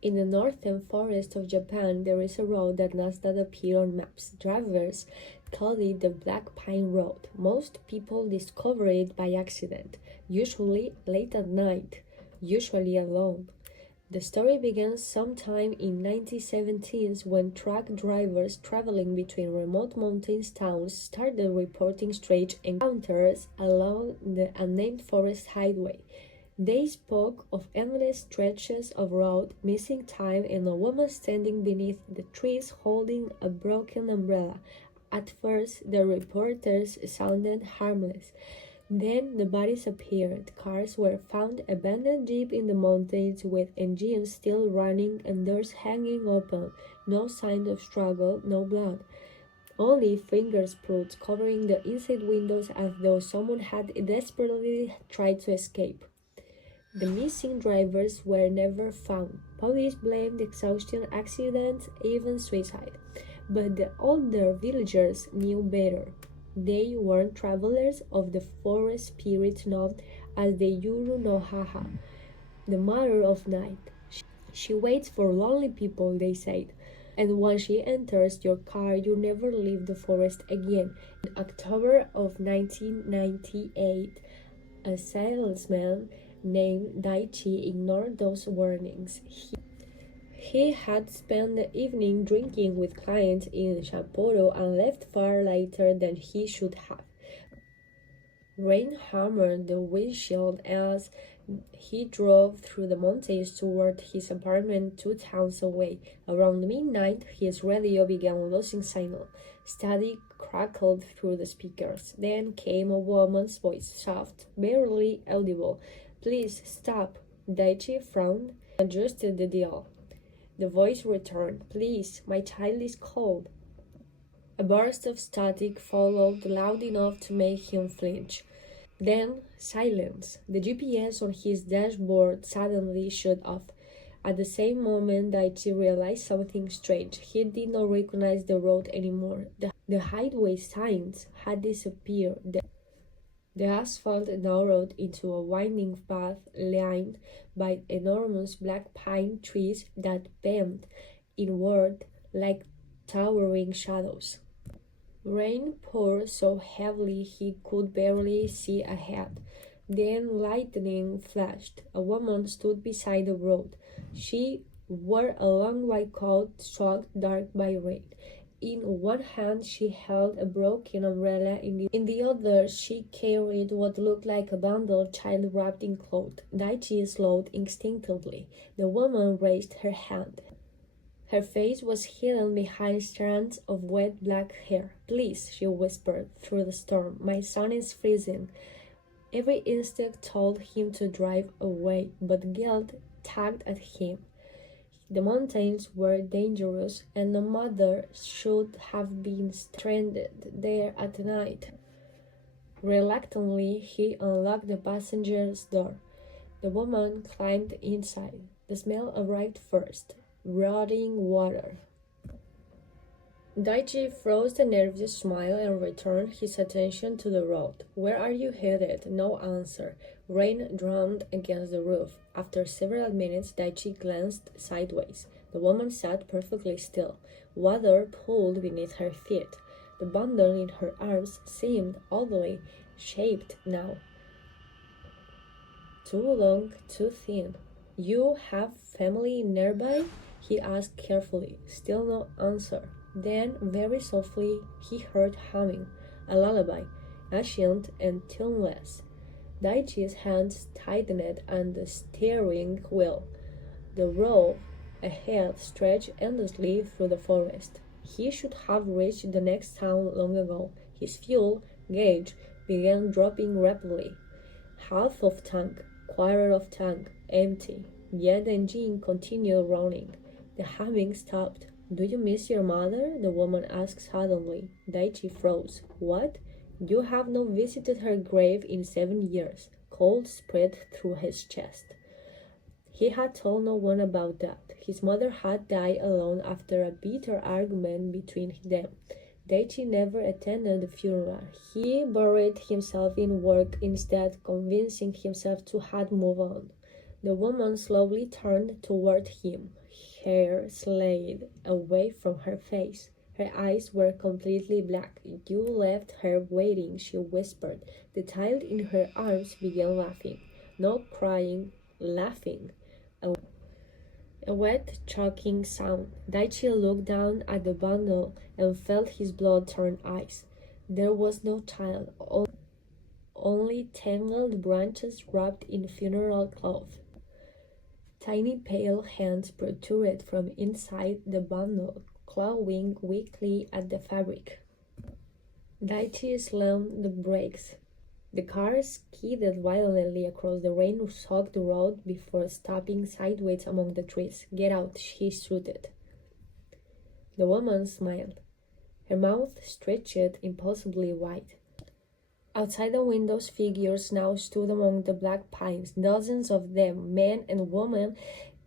In the northern forest of Japan, there is a road that does not appear on maps. Drivers call it the Black Pine Road. Most people discover it by accident, usually late at night, usually alone. The story begins sometime in 1917 when truck drivers traveling between remote mountain towns started reporting strange encounters along the unnamed forest highway. They spoke of endless stretches of road, missing time, and a woman standing beneath the trees holding a broken umbrella. At first, the reporters sounded harmless. Then the bodies appeared. Cars were found abandoned deep in the mountains with engines still running and doors hanging open. No sign of struggle, no blood. Only fingerprints covering the inside windows as though someone had desperately tried to escape. The missing drivers were never found. Police blamed exhaustion, accidents, even suicide. But the older villagers knew better. They weren't travelers of the forest spirit known as the Yuru no Haha, the mother of night. She waits for lonely people, they said. And once she enters your car, you never leave the forest again. In October of 1998, a salesman named Daichi ignored those warnings. He had spent the evening drinking with clients in Sapporo and left far later than he should have. Rain hammered the windshield as he drove through the mountains toward his apartment 2 towns away. Around midnight, his radio began losing signal. Static crackled through the speakers. Then came a woman's voice, soft, barely audible. "Please stop." Daichi frowned and adjusted the dial. The voice returned. "Please, my child is cold." A burst of static followed, loud enough to make him flinch. Then silence. The GPS on his dashboard suddenly shut off. At the same moment, Daichi realized something strange. He did not recognize the road anymore. The highway signs had disappeared. The asphalt narrowed into a winding path lined by enormous black pine trees that bent inward like towering shadows. Rain poured so heavily he could barely see ahead. Then lightning flashed. A woman stood beside the road. She wore a long white coat soaked dark by rain. In one hand she held a broken umbrella, in the other she carried what looked like a bundled child wrapped in cloth. Daichi slowed instinctively. The woman raised her hand. Her face was hidden behind strands of wet black hair. "Please," she whispered through the storm, "my son is freezing." Every instinct told him to drive away, but guilt tugged at him. The mountains were dangerous, and no mother should have been stranded there at night. Reluctantly, he unlocked the passenger's door. The woman climbed inside. The smell arrived first: rotting water. Daichi froze a nervous smile and returned his attention to the road. "Where are you headed?" No answer. Rain drummed against the roof. After several minutes, Daichi glanced sideways. The woman sat perfectly still. Water pooled beneath her feet. The bundle in her arms seemed oddly shaped now. Too long, too thin. "You have family nearby?" he asked carefully. Still no answer. Then, very softly, he heard humming, a lullaby, ancient and tuneless. Daichi's hands tightened on the steering wheel. The road ahead stretched endlessly through the forest. He should have reached the next town long ago. His fuel gauge began dropping rapidly. Half of tank, quarter of tank, empty. Yet the engine continued running. The humming stopped. "Do you miss your mother?" the woman asked suddenly. Daichi froze. "What?" "You have not visited her grave in 7 years." Cold spread through his chest. He had told no one about that. His mother had died alone after a bitter argument between them. Daichi never attended the funeral. He buried himself in work instead, convincing himself to had moved on. The woman slowly turned toward him. hair slid away from her face. Her eyes were completely black. "You left her waiting," she whispered. The child in her arms began laughing. Not crying, laughing. A wet, choking sound. Daichi looked down at the bundle and felt his blood turn ice. There was no child, only tangled branches wrapped in funeral cloth. Tiny pale hands protruded from inside the bundle, clawing weakly at the fabric. Daichi slammed the brakes. The car skidded violently across the rain-soaked road before stopping sideways among the trees. "Get out," she shouted. The woman smiled. Her mouth stretched impossibly wide. Outside the windows, figures now stood among the black pines, dozens of them, men and women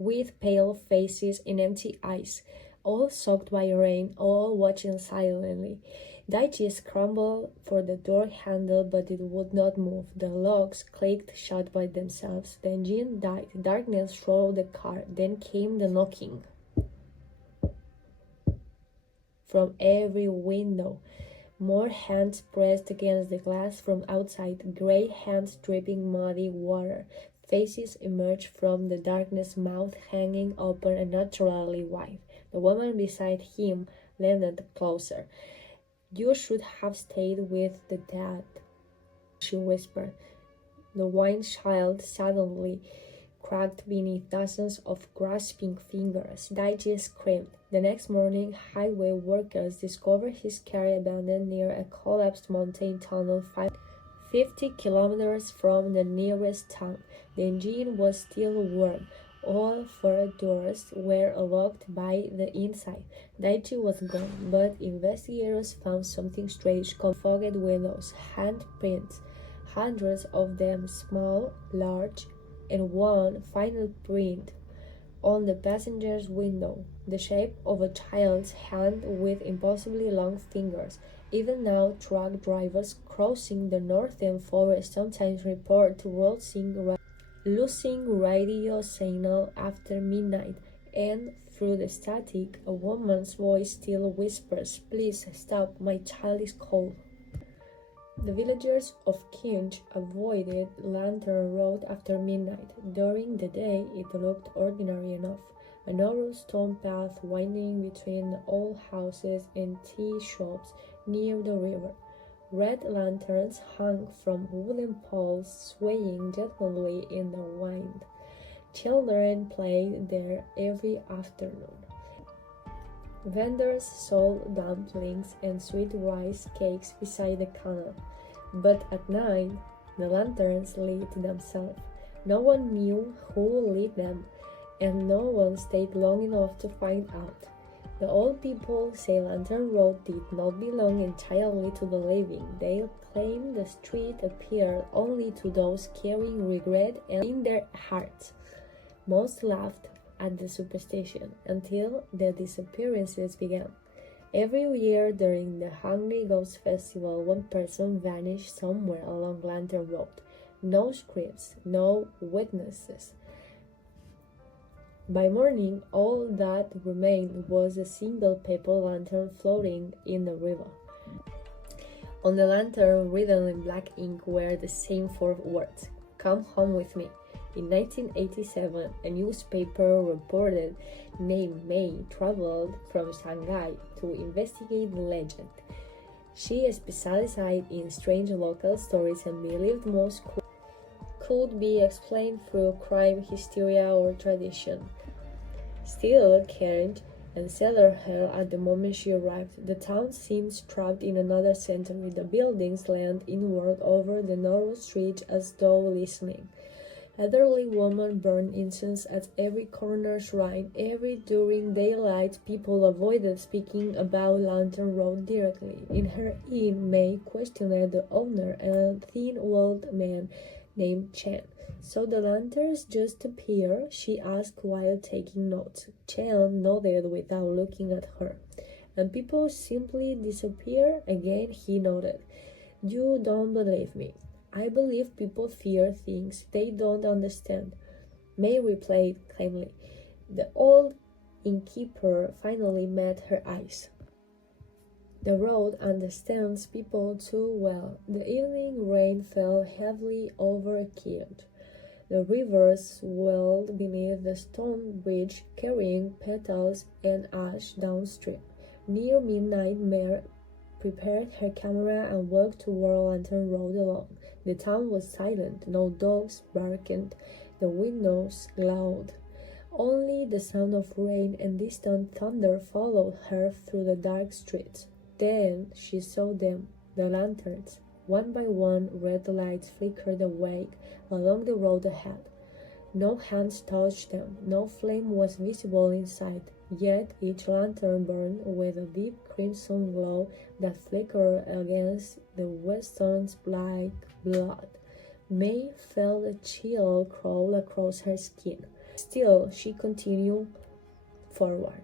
with pale faces and empty eyes, all soaked by rain, all watching silently. Daichi scrambled for the door handle, but it would not move. The locks clicked shut by themselves. The engine died. Darkness swallowed the car. Then came the knocking. From every window, more hands pressed against the glass from outside, gray hands dripping muddy water. Faces emerged from the darkness, mouth hanging open and naturally wide. The woman beside him leaned closer. "You should have stayed with the dad," she whispered. The wine child suddenly cracked beneath dozens of grasping fingers. Daichi screamed. The next morning, highway workers discovered his car abandoned near a collapsed mountain tunnel 50 kilometers from the nearest town. The engine was still warm. All four doors were locked by the inside. Daichi was gone, but investigators found something strange. Fogged windows, handprints, hundreds of them, small, large, and one final print on the passenger's window, the shape of a child's hand with impossibly long fingers. Even now, truck drivers crossing the northern forest sometimes report losing radio signal after midnight, and through the static, a woman's voice still whispers, "Please stop, my child is cold." The villagers of Kinch avoided Lantern Road after midnight. During the day, it looked ordinary enough. A narrow stone path winding between old houses and tea shops near the river. Red lanterns hung from wooden poles, swaying gently in the wind. Children played there every afternoon. Vendors sold dumplings and sweet rice cakes beside the canal. But at night, the lanterns lit themselves. No one knew who lit them, and no one stayed long enough to find out. The old people say Lantern Road did not belong entirely to the living. They claim the street appeared only to those carrying regret in their hearts. Most laughed at the superstition until the disappearances began. Every year during the Hungry Ghost Festival, one person vanished somewhere along Lantern Road. No screams, no witnesses. By morning, all that remained was a single paper lantern floating in the river. On the lantern, written in black ink, were the same four words: "Come home with me." In 1987, a newspaper reported named May traveled from Shanghai to investigate the legend. She specialized in strange local stories and believed most could be explained through crime, hysteria, or tradition. Still cared and settled her at the moment she arrived. The town seemed trapped in another century. The buildings leaned inward over the narrow street as though listening. Elderly women burned incense at every corner shrine. During daylight, people avoided speaking about Lantern Road directly. In her inn, May questioned the owner, a thin old man named Chen. "So the lanterns just appear?" she asked while taking notes. Chen nodded without looking at her. "And people simply disappear?" Again he nodded. "You don't believe me." "I believe people fear things they don't understand," May replied calmly. The old innkeeper finally met her eyes. The road understands people too well. The evening rain fell heavily over Kiev. The river swelled beneath the stone bridge, carrying petals and ash downstream. Near midnight, Mare prepared her camera and walked toward Lantern Road alone. The town was silent, no dogs barked, the windows glowed. Only the sound of rain and distant thunder followed her through the dark streets. Then she saw them, the lanterns. One by one, red lights flickered away along the road ahead. No hands touched them, no flame was visible inside, yet each lantern burned with a deep crimson glow that flickered against the western's black blood. May felt a chill crawl across her skin. Still, she continued forward.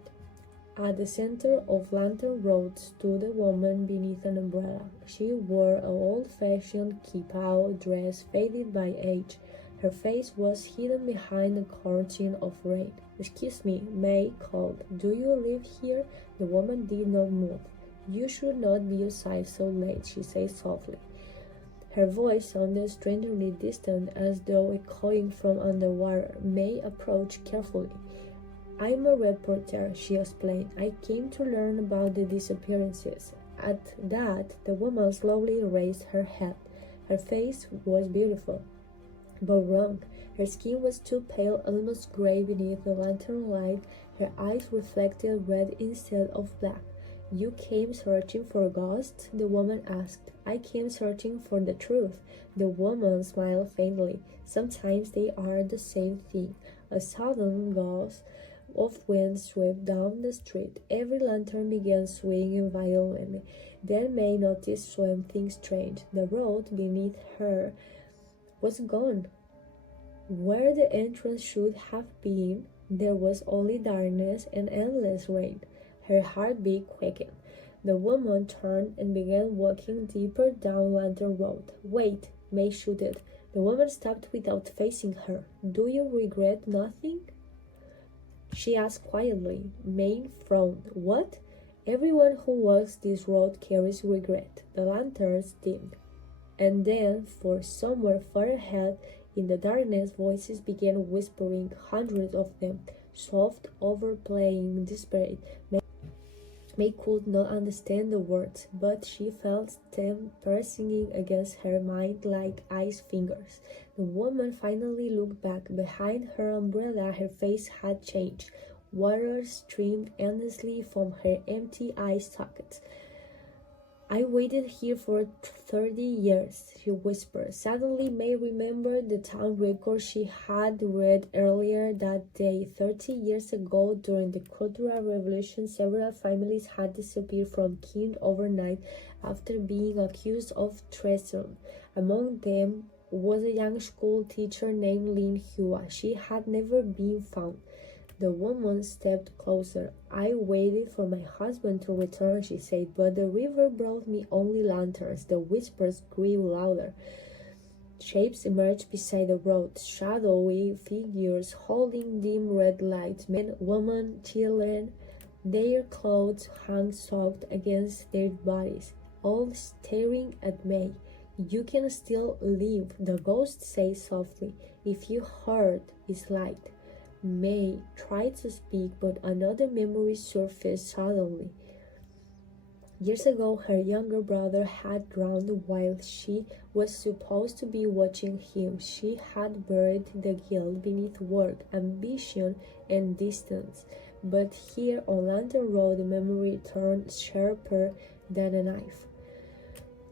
At the center of Lantern Road stood a woman beneath an umbrella. She wore an old-fashioned kippah dress faded by age. Her face was hidden behind a curtain of rain. "Excuse me," May called. "Do you live here?" The woman did not move. "You should not be outside so late," she said softly. Her voice sounded strangely distant, as though echoing from underwater. May approached carefully. "I'm a reporter," she explained. "I came to learn about the disappearances." At that, the woman slowly raised her head. Her face was beautiful, but wrong. Her skin was too pale, almost gray beneath the lantern light. Her eyes reflected red instead of black. "You came searching for ghosts?" the woman asked. "I came searching for the truth." The woman smiled faintly. "Sometimes they are the same thing." A sudden gust of wind swept down the street. Every lantern began swinging violently. Then May noticed something strange. The road beneath her was gone. Where the entrance should have been, there was only darkness and endless rain. Her heartbeat quickened. The woman turned and began walking deeper down Lantern Road. "Wait," May shouted. The woman stopped without facing her. "Do you regret nothing?" she asked quietly. May frowned. "What?" "Everyone who walks this road carries regret." The lanterns dimmed. And then, for somewhere far ahead, in the darkness, voices began whispering, hundreds of them, soft, overplaying, desperate. May could not understand the words, but she felt them pressing against her mind like ice fingers. The woman finally looked back. Behind her umbrella, her face had changed. Water streamed endlessly from her empty eye sockets. "I waited here for 30 years, she whispered. Suddenly, May remembered the town record she had read earlier that day. 30 years ago, during the Cultural Revolution, several families had disappeared from Kiev overnight after being accused of treason. Among them was a young school teacher named Lin Hua. She had never been found. The woman stepped closer. "I waited for my husband to return," she said, "but the river brought me only lanterns." The whispers grew louder. Shapes emerged beside the road, shadowy figures holding dim red lights, men, women, children. Their clothes hung soaked against their bodies, all staring at May. "You can still live," the ghost said softly, "if your heart is light." May tried to speak, but another memory surfaced suddenly. Years ago, her younger brother had drowned while she was supposed to be watching him. She had buried the guilt beneath work, ambition, and distance. But here on Lantern Road, the memory turned sharper than a knife.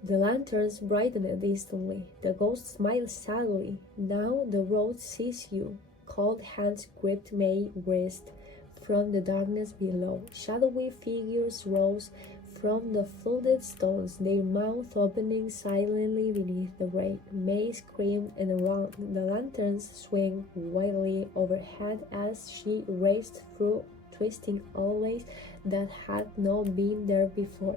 The lanterns brightened instantly. The ghost smiled sadly. "Now the road sees you." Cold hands gripped May's wrist from the darkness below. Shadowy figures rose from the flooded stones, their mouths opening silently beneath the rain. May screamed and ran. The lanterns swung wildly overhead as she raced through twisting alleys that had not been there before.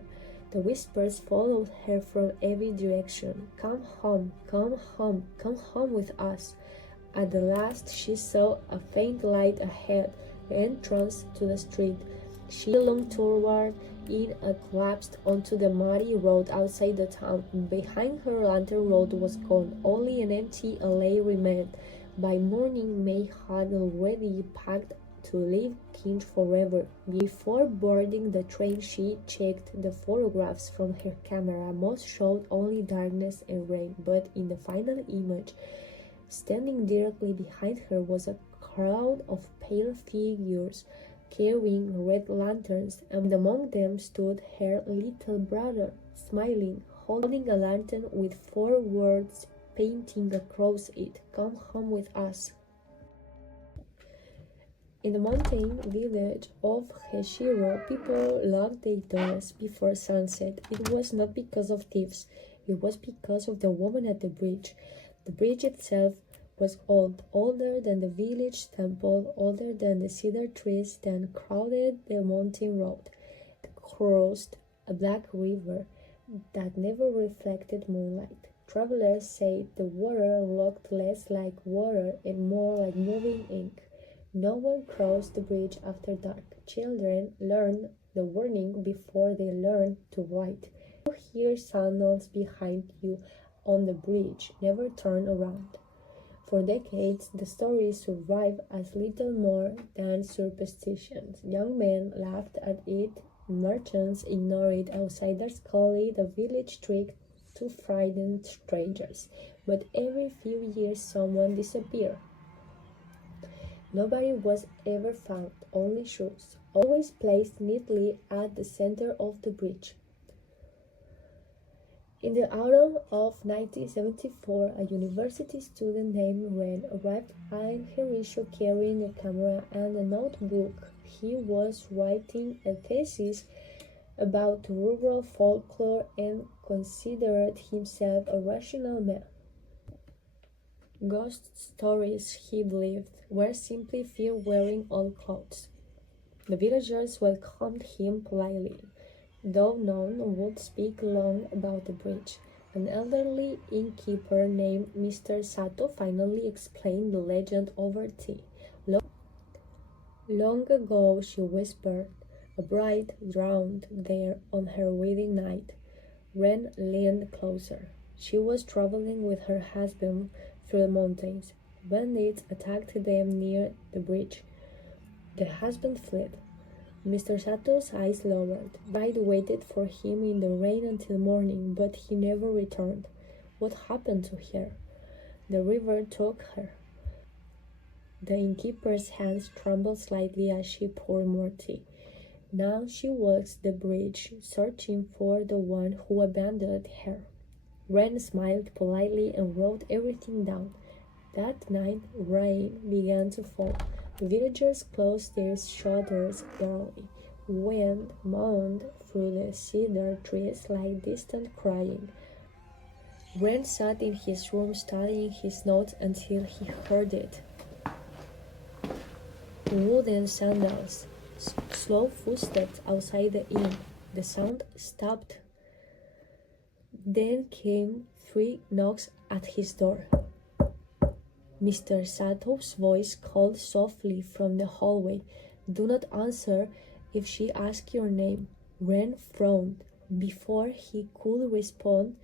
The whispers followed her from every direction. "Come home, come home, come home with us." At the last, she saw a faint light ahead. entrance to the street. She lunged toward it and collapsed onto the muddy road outside the town. Behind her, Lantern Road was gone. Only an empty alley remained. By morning, May had already packed to leave Kinch forever. Before boarding the train, she checked the photographs from her camera. Most showed only darkness and rain, but in the final image, standing directly behind her was a crowd of pale figures carrying red lanterns, and among them stood her little brother, smiling, holding a lantern with 4 words painting across it, "Come home with us." In the mountain village of Heshiro, people locked their doors before sunset. It was not because of thieves, it was because of the woman at the bridge. The bridge itself was old, older than the village temple, older than the cedar trees that crowded the mountain road. It crossed a black river that never reflected moonlight. Travelers said the water looked less like water and more like moving ink. No one crossed the bridge after dark. Children learned the warning before they learned to write. You hear sandals behind you on the bridge. Never turn around. For decades, the story survived as little more than superstitions. Young men laughed at it, merchants ignored it, outsiders called it a village trick to frighten strangers. But every few years, someone disappeared. Nobody was ever found, only shoes, always placed neatly at the center of the bridge. In the autumn of 1974, a university student named Ren arrived in Hirisho carrying a camera and a notebook. He was writing a thesis about rural folklore and considered himself a rational man. Ghost stories, he believed, were simply fear wearing old clothes. The villagers welcomed him politely, though none would speak long about the bridge. An elderly innkeeper named Mr. Sato finally explained the legend over tea. Long ago, she whispered, a bride drowned there on her wedding night. Ren leaned closer. She was traveling with her husband through the mountains. Bandits attacked them near the bridge. The husband fled. Mr. Sato's eyes lowered. Bride waited for him in the rain until morning, but he never returned. What happened to her? The river took her. The innkeeper's hands trembled slightly as she poured more tea. Now she walks the bridge, searching for the one who abandoned her. Ren smiled politely and wrote everything down. That night, rain began to fall. The villagers closed their shutters early. Wind moaned through the cedar trees like distant crying. Ren sat in his room studying his notes until he heard it. Wooden sandals, slow footsteps outside the inn. The sound stopped. Then came 3 knocks at his door. Mr. Sato's voice called softly from the hallway. Do not answer if she asks your name. Ren frowned. Before he could respond,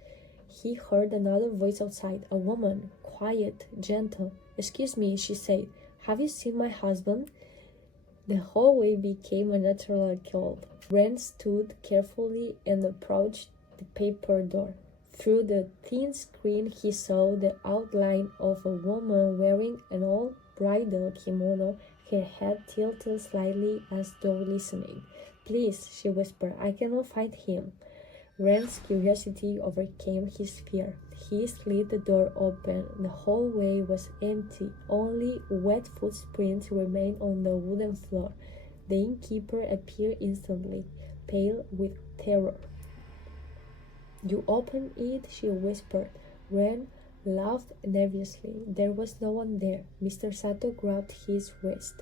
he heard another voice outside, a woman, quiet, gentle. Excuse me, she said. Have you seen my husband? The hallway became a natural cold. Ren stood carefully and approached the paper door. Through the thin screen, he saw the outline of a woman wearing an old bridal kimono, her head tilted slightly as though listening. Please, she whispered, I cannot find him. Ren's curiosity overcame his fear. He slid the door open. The hallway was empty. Only wet footprints remained on the wooden floor. The innkeeper appeared instantly, pale with terror. You opened it, she whispered. Ren laughed nervously. There was no one there. Mr. Sato grabbed his wrist.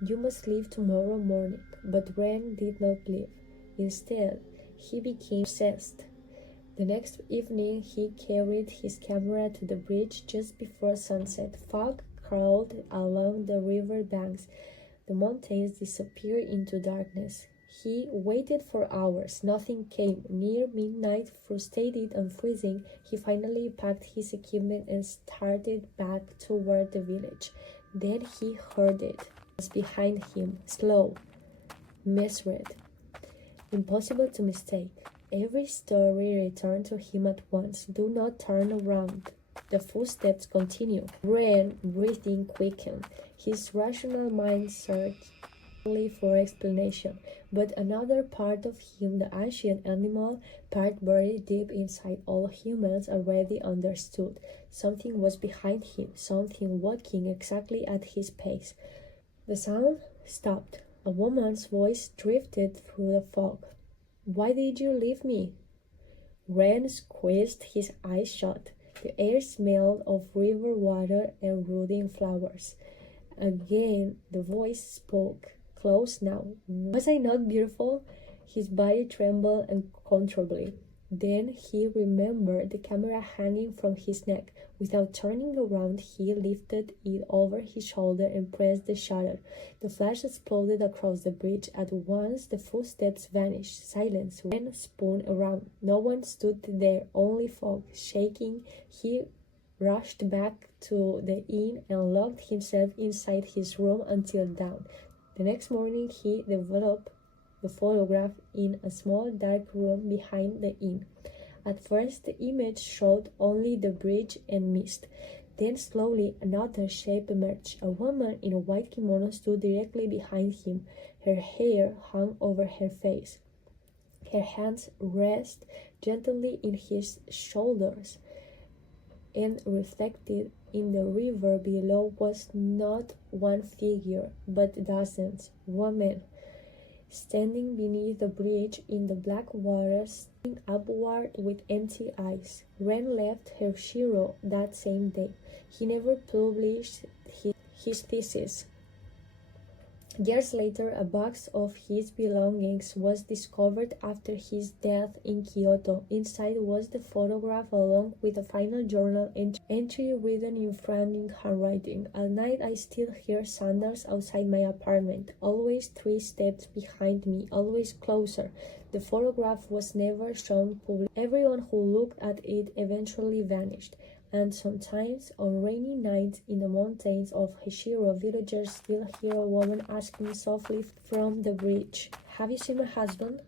You must leave tomorrow morning. But Ren did not leave. Instead, he became obsessed. The next evening, he carried his camera to the bridge just before sunset. Fog crawled along the river banks. The mountains disappeared into darkness. He waited for hours. Nothing came. Near midnight, frustrated and freezing, he finally packed his equipment and started back toward the village. Then he heard it. It was behind him, slow, measured, impossible to mistake. Every story returned to him at once. Do not turn around. The footsteps continued. Ren, breathing quickened. His rational mind searched for explanation, but another part of him, the ancient animal part buried deep inside all humans, already understood. Something was behind him, something walking exactly at his pace. The sound stopped. A woman's voice drifted through the fog. Why did you leave me? Ren squeezed his eyes shut. The air smelled of river water and rotting flowers. Again, the voice spoke. Close now. Was I not beautiful? His body trembled uncontrollably. Then he remembered the camera hanging from his neck. Without turning around, he lifted it over his shoulder and pressed the shutter. The flash exploded across the bridge. At once, the footsteps vanished. Silence. Ren spun around. No one stood there, only fog. Shaking, he rushed back to the inn and locked himself inside his room until dawn. The next morning, he developed the photograph in a small dark room behind the inn. At first, the image showed only the bridge and mist. Then slowly another shape emerged. A woman in a white kimono stood directly behind him. Her hair hung over her face. Her hands rested gently in his shoulders, and reflected in the river below was not one figure, but dozens. Women standing beneath the bridge in the black water, staring upward with empty eyes. Ren left Hershiro that same day. He never published his thesis. Years later, a box of his belongings was discovered after his death in Kyoto. Inside was the photograph along with a final journal entry written in frantic handwriting. At night, I still hear sandals outside my apartment, always 3 steps behind me, always closer. The photograph was never shown publicly. Everyone who looked at it eventually vanished. And sometimes, on rainy nights in the mountains of Hershiro, villagers still hear a woman asking softly from the bridge, "Have you seen my husband?"